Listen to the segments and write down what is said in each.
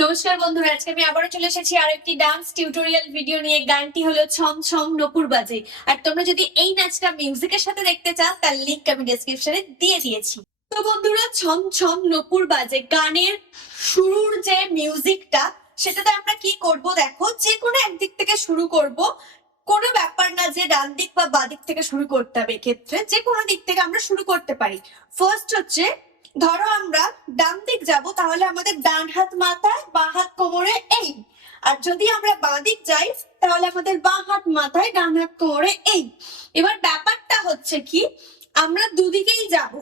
নমস্কার বন্ধুরা, আজকে আমি আবারও চলে এসেছি আরেকটি ডান্স টিউটোরিয়াল ভিডিও নিয়ে। গানটি হলো ছম ছম নপুর বাজে। আর তোমরা যদি এই নাচটা মিউজিকের সাথে দেখতে চাও তার লিংক আমি ডেসক্রিপশনে দিয়ে দিয়েছি। তো বন্ধুরা, ছম ছম নপুর বাজে গানের শুরুর যে মিউজিকটা, সেটাতে আমরা কি করব দেখো, যে কোনো একদিক থেকে শুরু করব। কোনো ব্যাপার না যে ডান দিক বা বাঁ দিক থেকে শুরু করতে হবে, এক্ষেত্রে যে কোনো দিক থেকে আমরা শুরু করতে পারি। ফার্স্ট হচ্ছে, ধরো আমরা ডান দিক যাব, তাহলে আমাদের ডান হাত মাথায় বাঁ হাত কোমরে এই। আর যদি আমরা বাঁ দিক যাই তাহলে আমাদের বাঁ হাত মাথায় ডান হাত কোমরে এই। এবার ব্যাপারটা হচ্ছে কি, আমরা দুদিকেই যাব,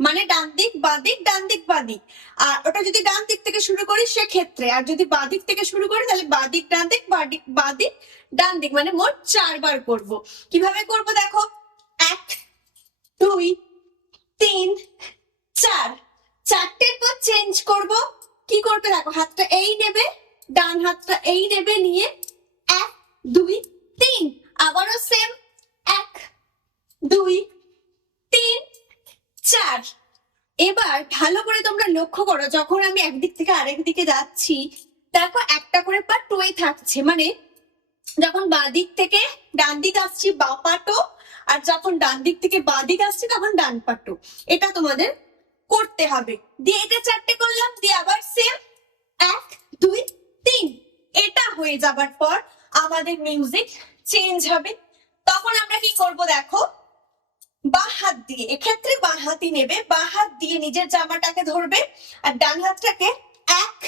মানে ডান দিক বাঁ দিক ডান দিক বাঁ দিক। আর ওটা যদি ডান দিক থেকে শুরু করি সেক্ষেত্রে, আর যদি বাঁ দিক থেকে শুরু করি তাহলে বাঁ দিক ডান দিক বাঁ দিক বাঁ দিক ডান দিক, মানে মোট 4 বার করব। কিভাবে করব দেখো, 1 2 3 4, চারটের পর চেঞ্জ করব। কি করবে দেখো, হাতটা এই নেবে, ডান হাতটা এই নেবে, নিয়ে 1 2 3, আবারও সেম 1 2 3 4। এবার ভালো করে তোমরা লক্ষ্য করো, যখন আমি একদিক থেকে আরেক দিকে যাচ্ছি দেখো একটা করে পা টোয়ে থাকছে, মানে যখন বাঁ দিক থেকে ডান দিক আসছি বাঁ পাটো, আর যখন ডান দিক থেকে বাঁ দিক আসছি তখন ডান পাটো। এটা তোমাদের করতে হবে। দিয়ে এটা 4টে করলাম, দিয়ে আবার সেম 1 2 3। এটা হয়ে যাবার পর আমাদের মিউজিক চেঞ্জ হবে। তখন আমরা কি করব দেখো, বাঁ হাত দিয়ে, এক্ষেত্রে বাঁ হাতই নেবে, বাঁ হাত দিয়ে নিজের জামাটাকে ধরবে, আর ডান হাতটাকে 1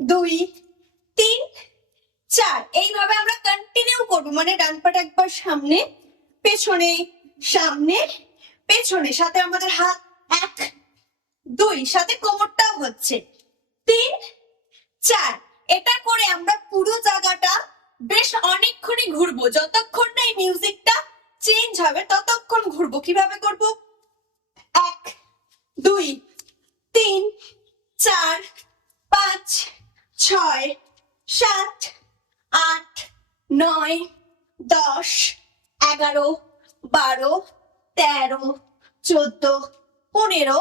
2 3 4 এইভাবে আমরা কন্টিনিউ করবো। মানে ডান পাটা একবার সামনে পেছনে সামনে পেছনে, সাথে আমাদের হাত 1 2, সাথে কোমরটাও হচ্ছে 3 4। এটা করে আমরা পুরো জায়গাটা বেশ অনেকক্ষণই ঘুরবো, যতক্ষণ না এই মিউজিকটা চেঞ্জ হবে ততক্ষণ ঘুরবো। কিভাবে করব, 1 2 3 4 5 6 7 8 9 10 11 12 13 14 15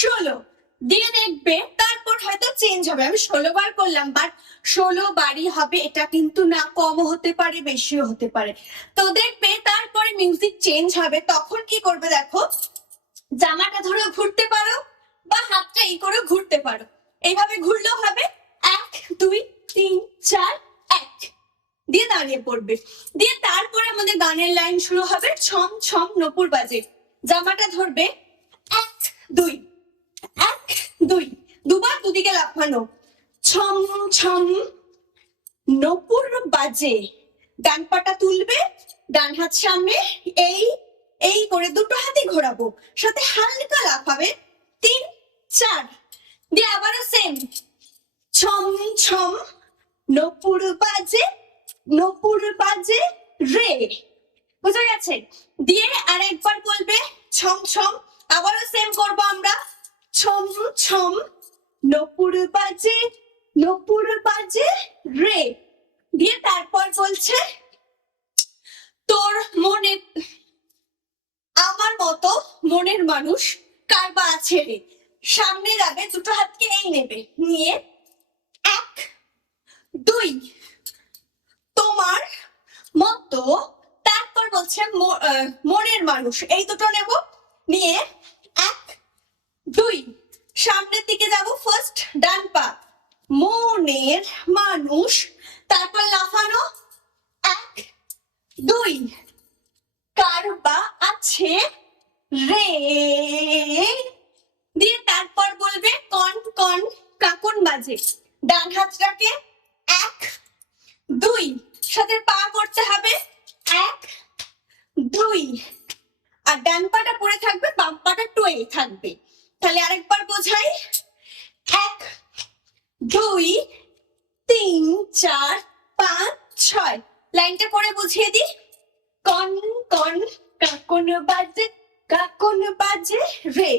16 দিয়ে দেখবে তারপর হয়তো চেঞ্জ হবে। আমি 16 বার করলাম, বাট 16 বারই হবে এটা কিন্তু না, কমও হতে পারে বেশিও হতে পারে। তো দেখবে তারপরে মিউজিক চেঞ্জ হবে, তখন কি করবে দেখো, জামাটা ধরে ঘুরতে পারো বা হাতটা এই করে ঘুরতে পারো। এইভাবে ঘুরলেও হবে, 1 2 3 4 1 দিয়ে দাঁড়িয়ে পড়বে। দিয়ে তারপরে আমাদের গানের লাইন শুরু হবে, ছম ছম নপুর বাজে। জামাটা ধরবে 1 2 1 2, দুবার দুদিকে লাফানো, ছম ছম নপুর বাজে। ডান পাটা তুলবে, ডান হাত সামনে এই এই করে দুটো হাতই ঘোরাবো, সাথে হালকা লাফাবে 3 4। দিয়ে আবারও সেম, ছম ছম নপুর বাজে রে। বুঝা গেছে? দিয়ে আরেকবার বলবে ছম ছম, আবারও সেম করবো আমরা, ছম ছম নপুর বাজে রে। দিয়ে তারপর বলছে, তোর মনে আমার মতো মনের মানুষ কার বা আছে রে। সামনে যাবে, দুটো হাতকে এই নেবে, নিয়ে 1 2 তোমার মতো, তারপর বলছে মনের মানুষ, এই দুটো নেব, নিয়ে 1 2 সামনের দিকে যাব, ফার্স্ট ডান পা মনের মানুষ, তারপর লাফানো 1 2 কার বা আছে রে। দিয়ে তারপর বলবে কন কন কাকন বাজে। ডান হাতটাকে 1 2 সাথে পা করতে হবে 1 2, আর ডান পাটা পড়ে থাকবে, বাম পাটা টোয়ে থাকবে। তাহলে আরেকবার বোঝাই, 1 2 3 4 5 6। লাইনটা পরে বুঝিয়ে দিই, কন কন কাকন বাজে রে।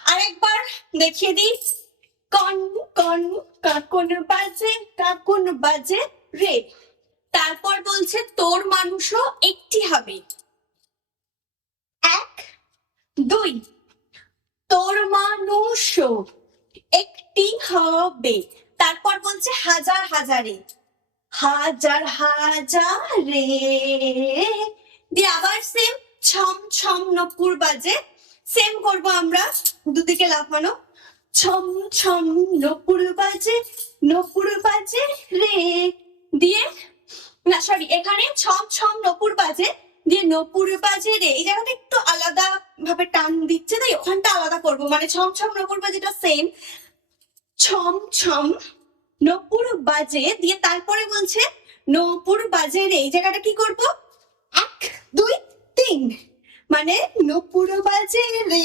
আরেকবার দেখিয়ে দিই, কন কন কাকন বাজে রে। তারপর বলছে তোর মানুষও একটি হবে, 1 2 তোর মানুষও একটি হবে। তারপর বলছে হাজার হাজারে, হাজার হাজারে, দিয়ে আবার সেম ছম ছম নপুর বাজে, সেম করব আমরা, দুদিকে লাফানো, ছম ছম নপুর বাজে, নপুর বাজে রে, দিয়ে না সরি এখানে ছম ছম নপুর বাজে, দিয়ে নপুর বাজে রে, এই জায়গাটা একটু আলাদা ভাবে টান দিচ্ছে, তাই ওখানটা আলাদা করব, মানে ছম ছম নপুর বাজেটা সেম, ছম ছম নপুর বাজে, দিয়ে তারপরে বলছে নপুর বাজে রে, এই জায়গাটা কি করব, 1 2 3, মানে নপুর বাজে রে,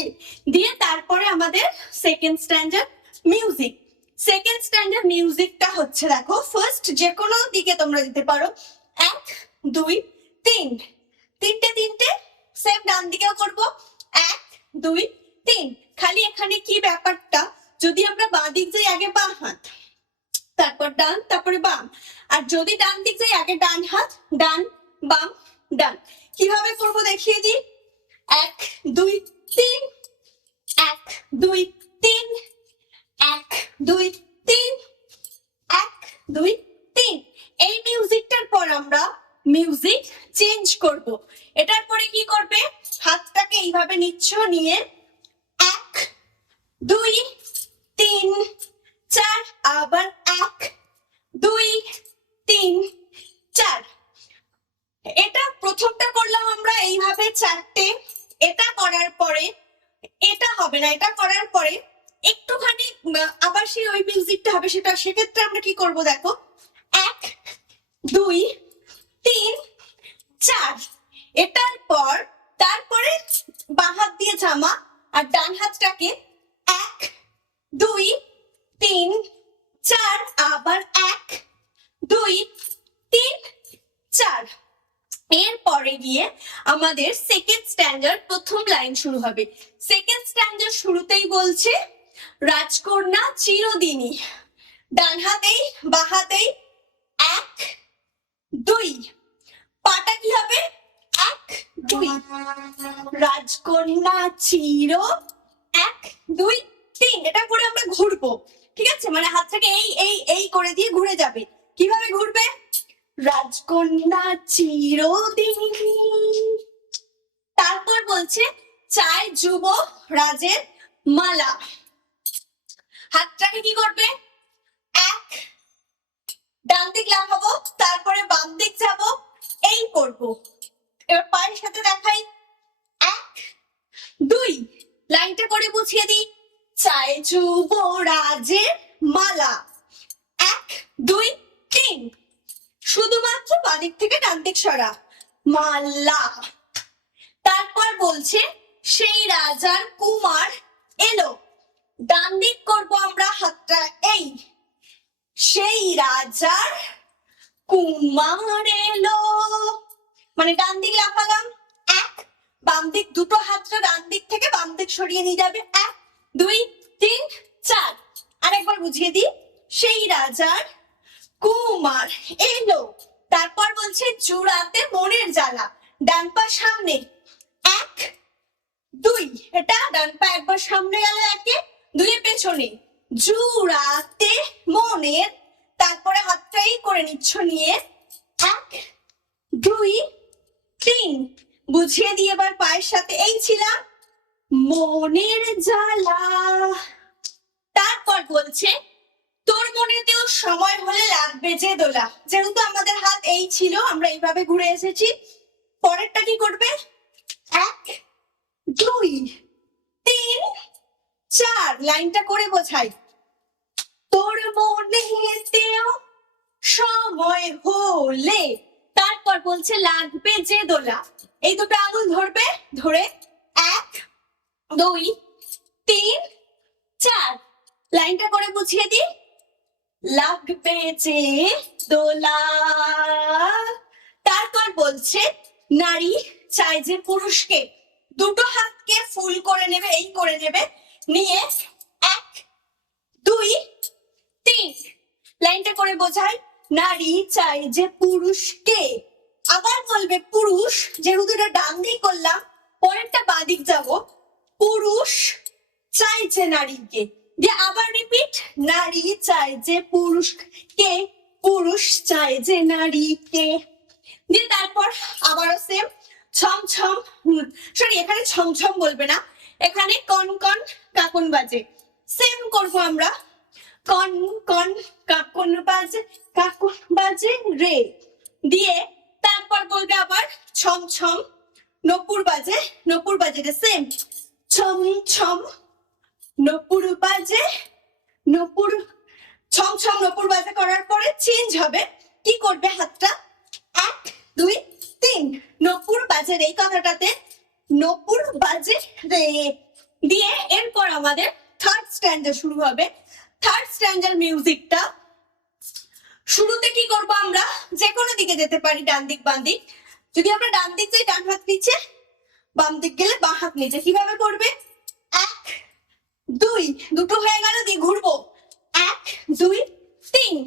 দিয়ে তারপরে আমাদের second standard music. Second standard মিউজিকটা হচ্ছে দেখো, ফার্স্ট যে কোনো দিকে তোমরা দিতে পারো, 1 2 3, তিনটে তিনটে, সেম ডান দিকেও করব, 1 2 3, খালি এখানে কি ব্যাপারটা, যদি আমরা বাঁ দিক যাই আগে বাঁ হাত, তারপর ডান, তারপরে বাম, আর যদি ডান দিক যাই আগে ডান হাত, ডান বাম ডান। কিভাবে করবো দেখিয়ে দিই, 1 2 3, 1 2 3, 1 2 3, 1 2 3। এই মিউজিকটার পর আমরা মিউজিক চেঞ্জ করব। এটার পরে কি করবে, হাতটাকে এইভাবে নিচ্ছ, নিয়ে 1 2 3 4, আবার 1 2 3 4। এটা প্রথমটা করলাম আমরা এইভাবে চারটে, এটা করার পরে এটা হবে না, এটা করার পরে একটুখানি আবার সেই ওই মিউজিকটা হবে, সেটা সেক্ষেত্রে আমরা কি করব দেখো, 1 2 3 4, এটার পর তারপরে বাঁ হাত দিয়ে জামা আর ডান হাতটাকে 1 2 3 4, আবার 1 2 3 4। এরপরে গিয়ে আমাদের সেকেন্ড স্ট্যান্ডার্ড প্রথম লাইন শুরু হবে। সেকেন্ড স্ট্যান্ডার্ড শুরুতেই বলছে রাজকন্যা চিরদিনই, ডান হাতেই বাঁ হাতেই 1 2, পাটা কি হবে 1 2, রাজকন্যা চির 1 2 3, এটা করে আমরা ঘুরবো, ঠিক আছে, মানে হাতটাকে এই এই এই করে দিয়ে ঘুরে যাবে। কিভাবে ঘুরবে, রাজকন্যা চিরদিনই, তারপর বলছে চাই যুব রাজের মালা, হাতটাকে কি করবে, 1 ডান দিক লাফাবো, তারপরে বাম দিক যাবো, এই করব। এবার পায়ের সাথে দেখাই, 1 2, লাইনটা করে বুঝিয়ে দিই, চাই যুবরাজের মালা, 1 2 3, শুধুমাত্র বাদিক থেকে ডান দিক সরা, মালা। তারপর বলছে সেই রাজার কুমার এলো, ডান দিক করবো আমরা হাতটা এই, সেই রাজার কুমার এলো, মানে ডান দিক লাফালাম 1, বাম দিক দুটো হাতটা ডান দিক থেকে বাম দিক সরিয়ে নিয়ে যাবে, 1 2 3 4। আরেকবার বুঝিয়ে দিই, সেই রাজার কুমার এলো, তারপর বলছে জুড়াতে মনের জ্বালা, ডান পা সামনে 1 2, এটা ডান পা একবার সামনে গেল, 1 2 পেছনে, জুড়াতে মনের, তারপরে হাতটাই করে নিচ্ছ নিয়ে 1 2 3, বুঝিয়ে দিয়ে এবার পায়ের সাথে এই ছিলাম মনের জ্বালা। তারপর বলছে তোর মনেতেও সময় হলে লাগবে যে দোলা, যেহেতু আমাদের হাত এই ছিল আমরা এইভাবে ঘুরে এসেছি, পরেরটা কি করবে, 1 2 3 4, লাইনটা করে বোঝাই, তোর মনেতেও সময় হলে, তারপর বলছে লাগবে যে দোলা, এই দুটো আঙুল ধরবে, ধরে 1 2 3 4, লাইনটা করে বুঝিয়ে দি, লাগবে যে দোলা। তারপর বলছে নারী চায় যে পুরুষকে, দুটো হাতকে ফুল করে নেবে, এই করে নেবে, নিয়ে 1 2 3, লাইনটা করে বোঝাই, নারী চাই যে পুরুষকে, আবার বলবে পুরুষ, যেহেতু এটা ডান দিক করলাম পরেরটা বাঁ দিক যাবো, পুরুষ চাইছে নারীকে, দিয়ে আবার রিপিট, নারী চায় যে পুরুষকে, পুরুষ চায় যে নারীকে। দিয়ে তারপর আবারও সেম, ছম ছম, সরি এখানে ছম ছম বলবে না, এখানে কন কন কাকুন বাজে। সেম করবো আমরা, কন কন কাকুন বাজে, কাকুন বাজে রে। দিয়ে তারপর বলবে আবার ছম ছম নপুর বাজে, নপুর বাজে রে। সেম, ছম ছম নপুর বাজে, নপুর, ছম ছম নপুর বাজে করার পরে চেঞ্জ হবে, কি করবে হাতটা, 1 2 3 নপুর বাজে রে, এই কথাটাতে নপুর বাজে রে। দিয়ে এরপর আমাদের থার্ড স্ট্যান্ডার শুরু হবে। থার্ড স্ট্যান্ডার মিউজিকটা শুরুতে কি করব আমরা, যে কোনো দিকে যেতে পারি, ডান দিক বাম দিক। যদি আমরা ডান দিক যাই ডান হাত নিচে, বাম দিক গেলে বাম হাত নিচে। কিভাবে করবে, 1 2, দুটো হয়ে গেল, দিয়ে ঘুরবো 1 2 3।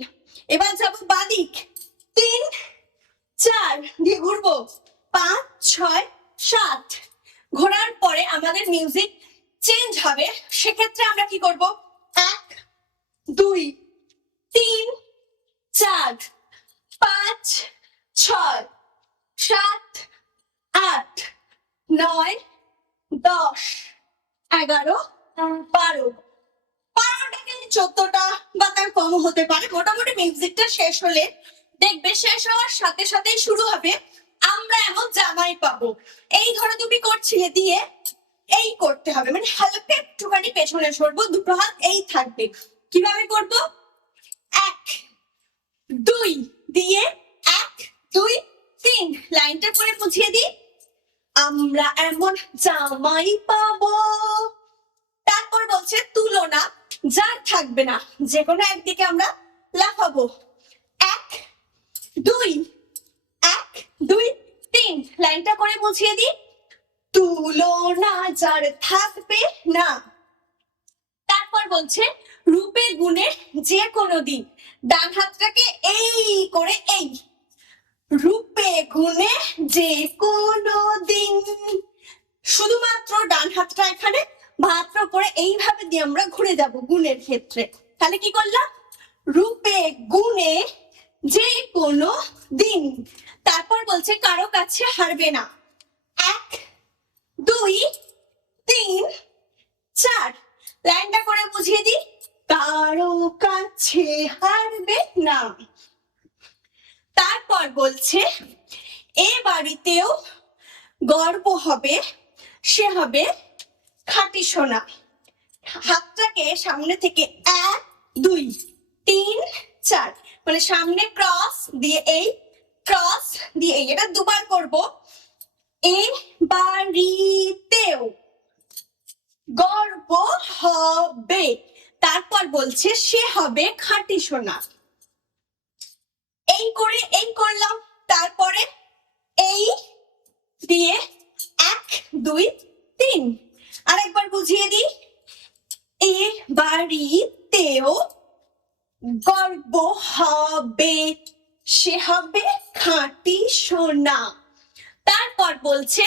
এবার যাবো বাঁ দিক, 3 4 দিয়ে ঘুরবো 5 6 7। ঘোরার পরে আমাদের মিউজিক চেঞ্জ হবে, সেক্ষেত্রে আমরা কি করব, 1 2 3 4 5 6 7 8 9 10 11 12, 12টা কিন্তু 14টা বা তার কম হতে পারে। মোটামুটি মিউজিকটা শেষ হলে দেখবে, শেষ হওয়ার সাথে সাথেই শুরু হবে আমরা এমন জামাই পাবো। এই ধরো তুমি করছিলে, দিয়ে এই করতে হবে, মানে হালকা একটুখানি পেছনে সরবো, দুটো হাত এই থাকবে। কিভাবে করবো, 1 2 দিয়ে 1 2 3, লাইনটা করে বুঝিয়ে দিই, আমরা এমন জামাই পাবো। তারপর বলছে তুলনা যার থাকবে না, যে কোনো একদিকে আমরা লাফাবো, 1 2 1 2 3, লাইনটা করে বুঝিয়ে দিই, তুলনা যার থাকবে না। তারপর বলছে রূপে গুণে যে কোনো দিন, ডান হাতটাকে এই করে, এই রূপে গুণে যে কোনো দিন, শুধুমাত্র ডান হাতটা এখানে মাত্র করে এইভাবে দিয়ে আমরা ঘুরে যাব গুণের ক্ষেত্রে। তাহলে কি করলাম, রূপে গুণে যে কোনো দিন। তারপর বলছে কারো কাছে হারবে না, 1 2 3 4, লাইনটা করে বুঝিয়ে দিই, কারো কাছে হারবে না। তারপর বলছে এ বাড়িতেও গর্ব হবে, সে হবে খাঁটি সোনা। হাতটাকে সামনে থেকে 1 2 3 4, মানে সামনে ক্রস দিয়ে এই, ক্রস দিয়ে এই, এটা দুবার করব। এ বাড়িতেও গর্ব হবে, তারপর বলছে সে হবে খাঁটি সোনা। এই করে এই করলাম, তারপরে এই দিয়ে 1 2 3, আরেকবার বুঝিয়ে দিই, এ বাড়িতেও গর্ব হবে, সে হবে খাঁটি সোনা। তারপর বলছে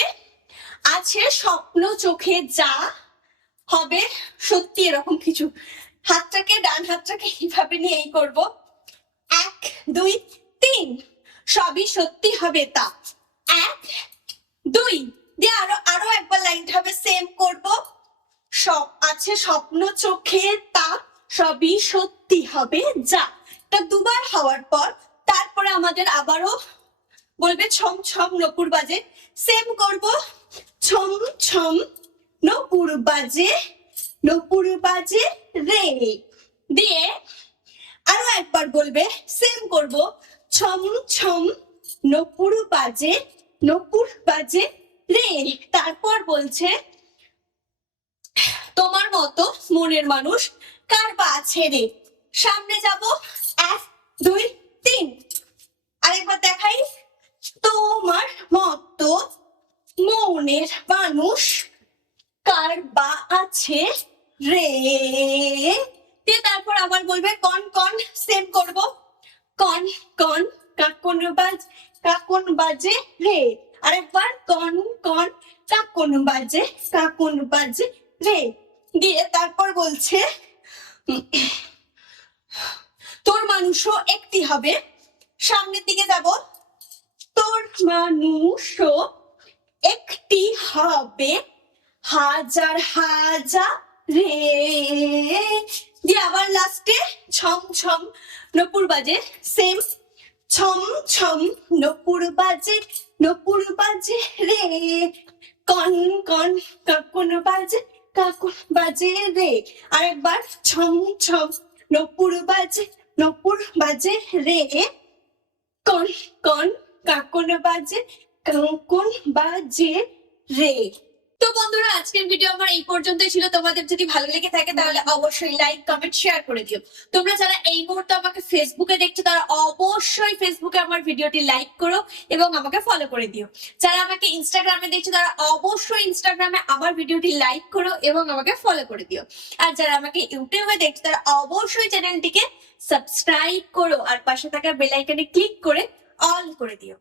আছে স্বপ্ন চোখে যা হবে সত্যি, এরকম কিছু। হাতটাকে ডান হাতটাকে এইভাবে নিয়ে এই করবো, 1 2 3, সবই সত্যি হবে তা, 1 2 দিয়ে আরো একবার লাইনটা হবে সেম করব, সব আছে স্বপ্ন চোখে তা সবই সত্যি হবে যা। এটা দুবার হওয়ার পর তারপরে আমাদের আবারও বলবে ছম ছম নপুর বাজে, সেম করব, ছম ছম নপুর বাজে, নপুর বাজে রে। দিয়ে আরো একবার বলবে, সেম করব, ছম ছম নপুর বাজে, নপুর বাজে রে। তারপর বলছে তোমার মতো মনের মানুষ কার বা আছে রে। সামনে যাব, 1 2 3, আরেকবার দেখাই, তোমার মতো মনের মানুষ কার বা আছে রে। দিয়ে তারপর আবার বলবে কন কন, সেম করব, কন কন কাকুন বাজে রে। আরেকবার কন কন কাকুন বাজে রে। দিয়ে তারপর বলছে তোর মানুষও একটি হবে, সামনের দিকে যাব, তোর মানুষও একটি হবে, হাজার হাজার রে, দিয়ে আবার লাস্টে ছম ছম নপুর বাজে, সেম ছম ছম নপুর বাজে রে, কন কন কাকুন বাজে রে, আরেকবার ছম ছম নপুর বাজে রে, কন কন কাকুন বাজে রে। তো বন্ধুরা, আজকের ভিডিও আমার এই পর্যন্তই ছিল। তোমাদের যদি ভালো লেগে থাকে তাহলে অবশ্যই লাইক কমেন্ট শেয়ার করে দিও। তোমরা যারা এই মুহূর্তে আমাকে ফেসবুকে দেখছো তারা অবশ্যই ফেসবুকে আমার ভিডিওটি লাইক করো এবং আমাকে ফলো করে দিও। যারা আমাকে ইনস্টাগ্রামে দেখছো তারা অবশ্যই ইনস্টাগ্রামে আমার ভিডিওটি লাইক করো এবং আমাকে ফলো করে দিও। আর যারা আমাকে ইউটিউবে দেখছো তারা অবশ্যই চ্যানেলটিকে সাবস্ক্রাইব করো আর পাশে থাকা বেল আইকনে ক্লিক করে অল করে দিও।